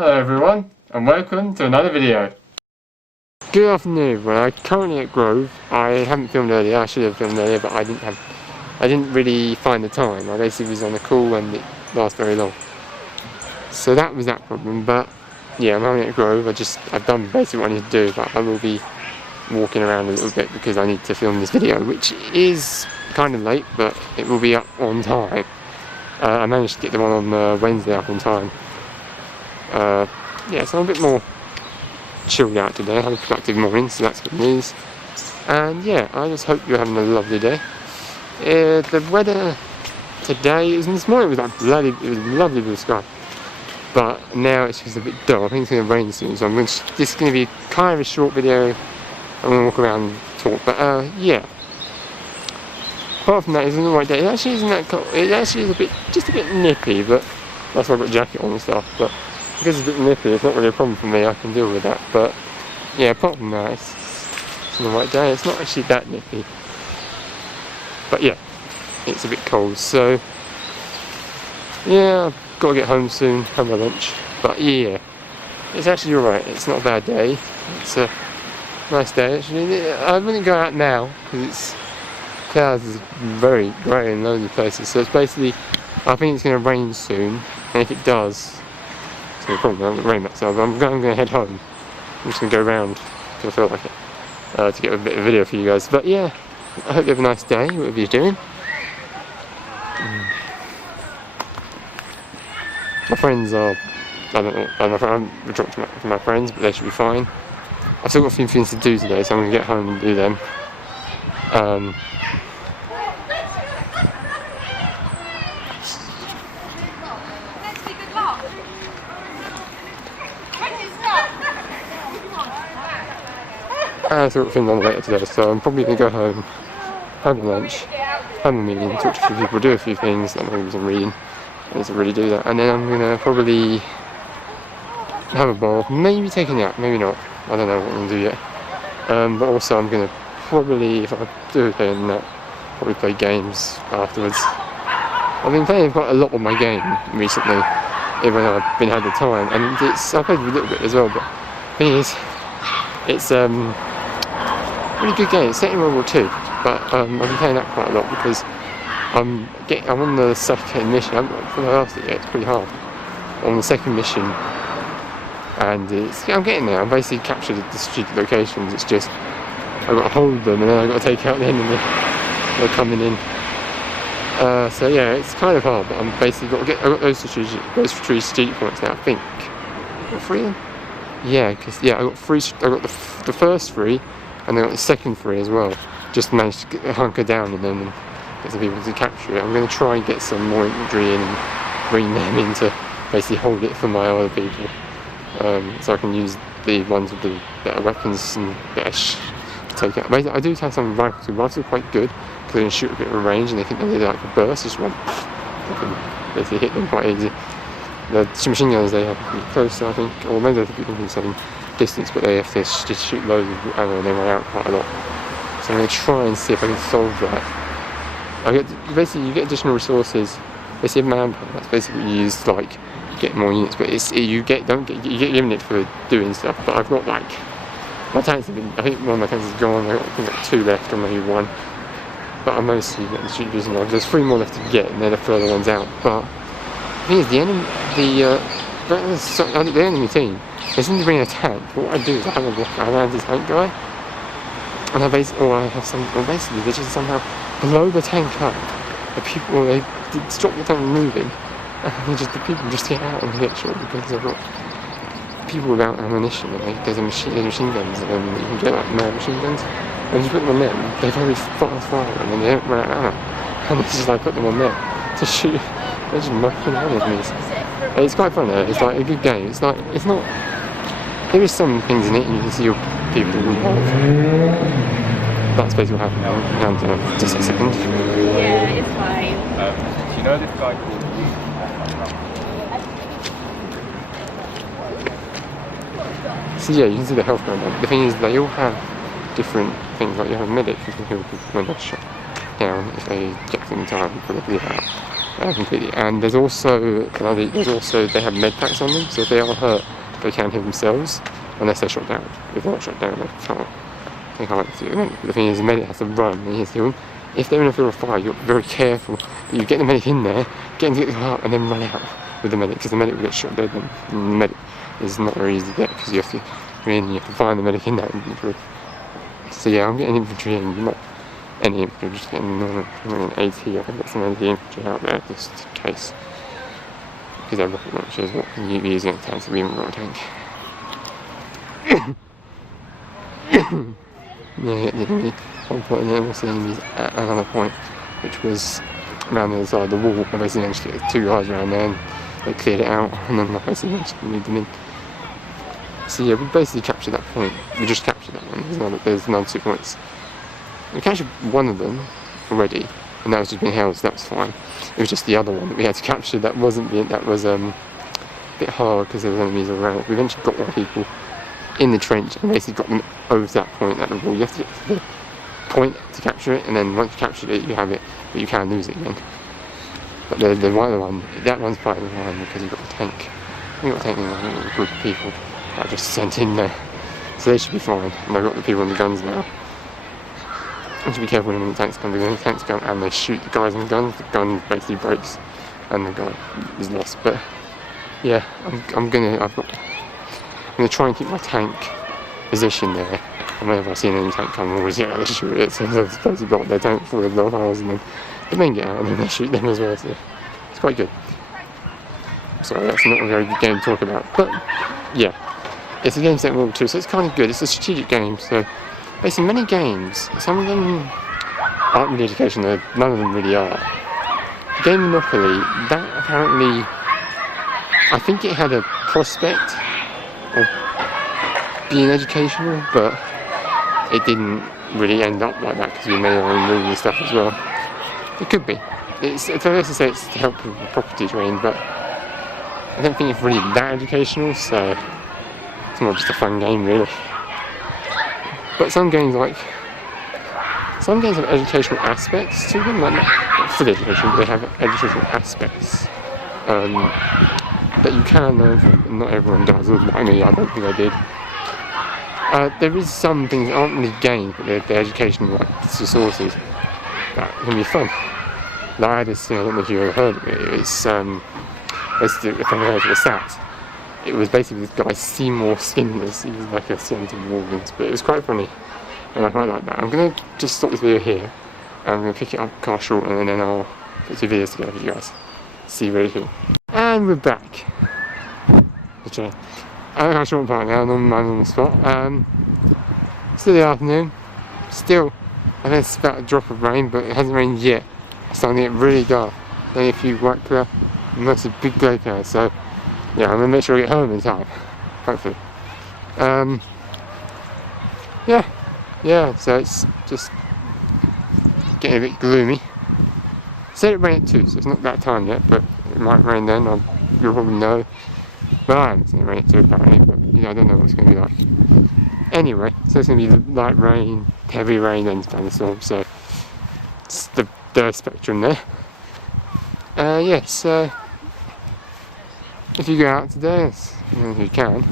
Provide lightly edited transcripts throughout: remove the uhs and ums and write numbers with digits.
Hello everyone, and welcome to another video. Good afternoon. Well, I'm currently at Grove. I haven't filmed earlier. I should have filmed earlier, but I didn't really find the time. I basically was on a call and it lasted very long. So that was that problem. But yeah, I'm only at Grove. I've done basically what I need to do, but I will be walking around a little bit because I need to film this video, which is kind of late, but it will be up on time. I managed to get the one on Wednesday up on time. Yeah, so I'm a bit more chilled out today. I had a productive morning, so that's good news. And yeah, I just hope you're having a lovely day. The weather today, this morning was like it was lovely blue sky. But now it's just a bit dull. I think it's going to rain soon, so this is going to be kind of a short video. I'm going to walk around and talk, but yeah. Apart from that, it's an alright day. It actually isn't that cold. It actually is just a bit nippy, but that's why I've got a jacket on and stuff. But because it's a bit nippy, it's not really a problem for me. I can deal with that. But yeah, apart from that, it's an alright day. It's not actually that nippy. But yeah, it's a bit cold. So yeah, I've got to get home soon, have my lunch. But yeah, it's actually alright. It's not a bad day. It's a nice day actually. I wouldn't go out now because clouds is very grey in loads of places. So it's basically, I think it's going to rain soon. And if it does, it's going to probably rain that. So I'm going to head home. I'm just going to go around if I feel like it to get a bit of a video for you guys. But yeah, I hope you have a nice day, whatever you're doing. My friends are, I don't know, I haven't dropped to my friends, but they should be fine. I've still got a few things to do today, so I'm going to get home and do them. I still got things on later today, so I'm probably going to go home, have my lunch, have a meeting, talk to a few people, do a few things that maybe I'm reading. I need to really do that, and then I'm going to probably have a bowl, maybe take a nap, maybe not. I don't know what I'm going to do yet. But also I'm going to probably, if I do play a nap, probably play games afterwards. I've been playing quite a lot of my game recently, even though I've had the time, and I played a little bit as well, but the thing is, it's a really good game. It's set in World War II, but I've been playing that quite a lot because I'm on the second mission. I haven't got last it yet. It's pretty hard. I'm on the second mission, and I'm getting there. I'm basically captured the stupid locations. It's just I've got to hold them, and then I've got to take out the enemy. They're coming in. So yeah, it's kind of hard, but I'm basically got to get. I've got those three strategic points now. I think. Got 3 of them? Yeah, because I got 3. I got the first 3, and then I got the second 3 as well. Just managed to hunker down in them and get some people to capture it. I'm going to try and get some more infantry in and bring them in to basically hold it for my other people. So I can use the ones with the better weapons and better to take out. Basically, I do have some rifles. The rifles are quite good because they can shoot a bit of a range and they think they're like a burst. Just one, I can basically hit them quite easy. The machine gunners, they have to be closer, I think, or maybe they have to be in the same distance, but they have to just shoot loads of ammo and they run out quite a lot. So I'm going to try and see if I can solve that. Basically, you get additional resources. Basically, manpower. That's basically what you use to like get more units, but you get given it for doing stuff. But I've got like my tanks have been. I think one of my tanks is gone. I think I've got 2 left, or maybe 1. But I'm mostly getting the shooters and there's 3 more left to get, and they're the further ones out. But the thing is, the enemy team, they seem to bring a tank. But what I do is I have a anti-tank guy, and basically they just somehow blow the tank up. The people, they stop the tank moving, and the people just get out and get shot because they've got people without ammunition. And there's machine guns, and you can get like mad machine guns. And you put them on them, they're very fast firing, and they don't run out of ammo. And it's just like put them on there to shoot. They're just mucking out of me. It's quite fun though. It's like a good game. It's not. There is some things in it, and you can see your people involved. That's basically what happened. Hang on, just a second. Yeah, it's fine. Do you know this guy called? So yeah, you can see the health going down. The thing is, they all have different things. Like you have a medic who can heal people when they're shot down if they get them in time for the bleed out. completely. And there's also they have med packs on them, so if they are hurt, they can heal themselves unless they're shot down. If they're not shot down, they can't do it. The thing is, the medic has to run and he has to heal them. If they're in a field of fire, you're very careful that you get the medic in there, get him to get the heart, and then run out with the medic, because the medic will get shot dead. And the medic is not very easy to get because you have to find the medic in that inventory. So yeah, I'm getting infantry in, not any infantry, just getting normal AT. I can get some AT infantry out there just in case, because they're rocket launchers. What can you be using at tanks if we haven't got a tank? Yeah, get the enemy. One point, and then also the enemies at another point, which was around the other side of the wall. I basically managed to get 2 guys around there, and they cleared it out, and then I basically managed to lead them in. So yeah, we basically captured that point. We just captured that one. There's another 2 points. We captured one of them already, and that was just being held, so that was fine. It was just the other one that we had to capture that was a bit hard because there were enemies around. We eventually got more people in the trench and basically got them over to that point at the wall. You have to get to the point to capture it, and then once you captured it, you have it, but you can lose it again. But the other one, that one's part of the line because you've got the tank. You've got a tank in there, a group of people that I just sent in there. So they should be fine. And I've got the people on the guns now. You have to be careful when the tanks come, because when the tanks come and they shoot the guys on the gun basically breaks and the guy is lost. But yeah, I'm gonna try and keep my tank position there. And whenever I see an enemy tank come, I'm always to shoot it. So they're supposed to block their tank full of low holes, and then the men get out and then they shoot them as well. So it's quite good. Sorry, that's not a very good game to talk about. But yeah, it's a game set World War II, so it's kind of good. It's a strategic game. So basically, many games, some of them aren't really educational. None of them really are. The game Monopoly, that apparently, I think it had a prospect of being educational, but it didn't really end up like that because we made our own rules and stuff as well. It could be. It's first to say it's to help with the property training, but I don't think it's really that educational, so it's more just a fun game really. But some games have educational aspects to them, like not full education, but they have educational aspects that you can learn from, but not everyone does. Like me, I don't think I did. There is some things that aren't really games, but they're educational sources that can be fun. Like I had this thing, I don't know if you've ever heard of it. It's basically, if I've heard of the SAT, it was basically this guy Seymour Skinless. He was like a Senator Morgans, but it was quite funny, and I quite like that. I'm gonna just stop this video here. I'm gonna pick it up car short, and then I'll put 2 videos together for you guys. See you very soon. And we're back. Okay. I'm a short part now, on my normal spot. Still the afternoon. Still, I think it's about a drop of rain, but it hasn't rained yet. It's starting to get really dark. Only a few white clouds, and lots of big grey clouds. So, yeah, I'm gonna make sure I get home in time. Hopefully. Yeah. So it's just getting a bit gloomy. Said it rained at 2, so it's not that time yet, but it might rain then. You'll probably know. But I haven't seen it rain at 2 apparently, but I don't know what it's going to be like. Anyway, so it's going to be light rain, heavy rain, then thunderstorm, so it's the spectrum there. So if you go out today, if you can,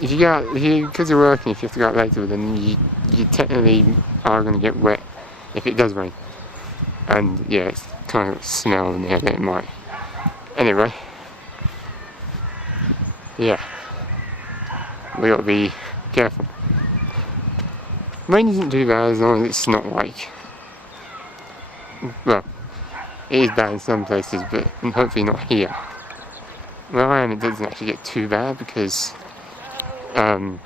if you go out, because you're working, if you have to go out later, then you technically are going to get wet if it does rain. And yeah, it's kind of smell in the air that it might. Anyway. Yeah, we got to be careful. Rain isn't too bad as long as it's not like, well, it is bad in some places, but hopefully not here. Where I am, it doesn't actually get too bad because I'm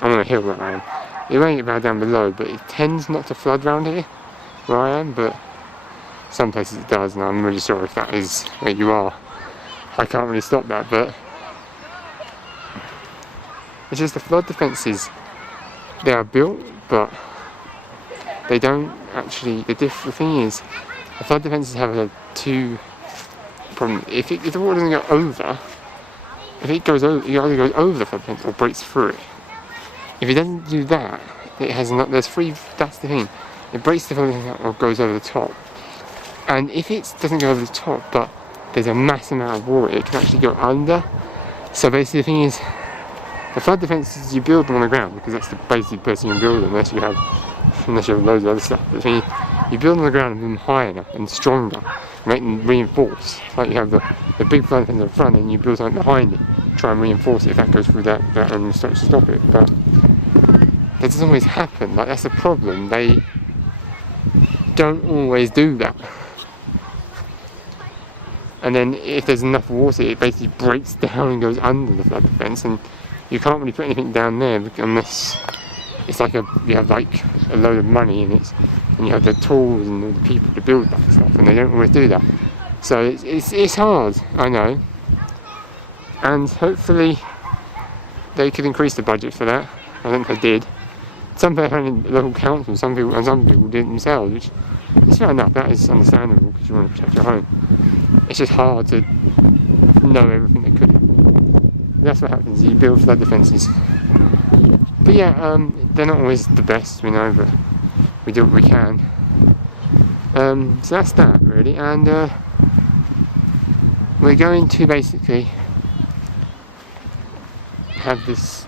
on a hill where I am. It won't get bad down below, but it tends not to flood around here where I am, but some places it does, and I'm really sorry if that is where you are. I can't really stop that, but it's just the flood defences, they are built, but they don't actually, the thing is, the flood defences have a 2 problem. If the water doesn't go over, if it goes over, it either goes over the flood defence or breaks through it. If it doesn't do that, it has not, there's 3, that's the thing. It breaks the flood defence or goes over the top. And if it doesn't go over the top, but there's a mass amount of water, it can actually go under. So basically the thing is, the flood defences you build them on the ground, because that's the basic person you can build them, unless you have loads of other stuff. But the thing is, you build them on the ground and make them high enough and stronger, make them reinforced. Like you have the big flood defence at the front and you build something behind it, try and reinforce it if that goes through that and starts to stop it. But that doesn't always happen, like that's the problem, they don't always do that. And then if there's enough water, it basically breaks down and goes under the flood defence, and you can't really put anything down there unless it's like you have like a load of money and you have the tools and all the people to build that stuff, and they don't always do that. So it's hard, I know, and hopefully they could increase the budget for that. I think they did. Some people had local council, some people did it themselves, which is fair enough. That is understandable because you want to protect your home. It's just hard to know everything that could. That's what happens. You build flood defences. But yeah, they're not always the best, we know, but we do what we can. So that's that really, and we're going to basically have this.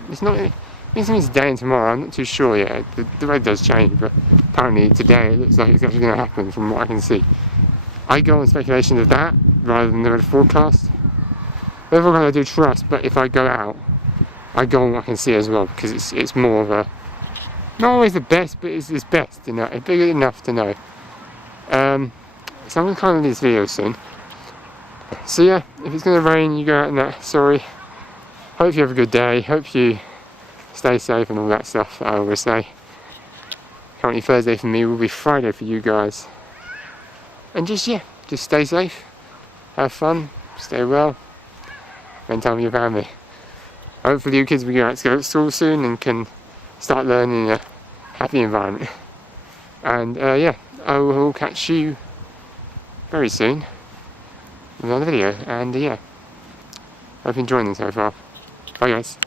It's today and tomorrow. I'm not too sure yet. The weather does change, but apparently today it looks like it's actually going to happen from what I can see. I go on speculation of that rather than the weather forecast. The weather forecast I do trust, but if I go out, I go on what I can see as well, because it's more of a, not always the best, but it's best to know. It's big enough to know. So I'm going to kind of leave this video soon. So yeah, if it's going to rain, you go out and that. Sorry. Hope you have a good day. Hope you stay safe and all that stuff that I always say. Currently Thursday for me, will be Friday for you guys. And just stay safe, have fun, stay well, spend time with your family. Hopefully your kids will go out to school soon and can start learning in a happy environment. And yeah, I will catch you very soon with another video. And yeah, hope you're enjoying them so far. Bye guys.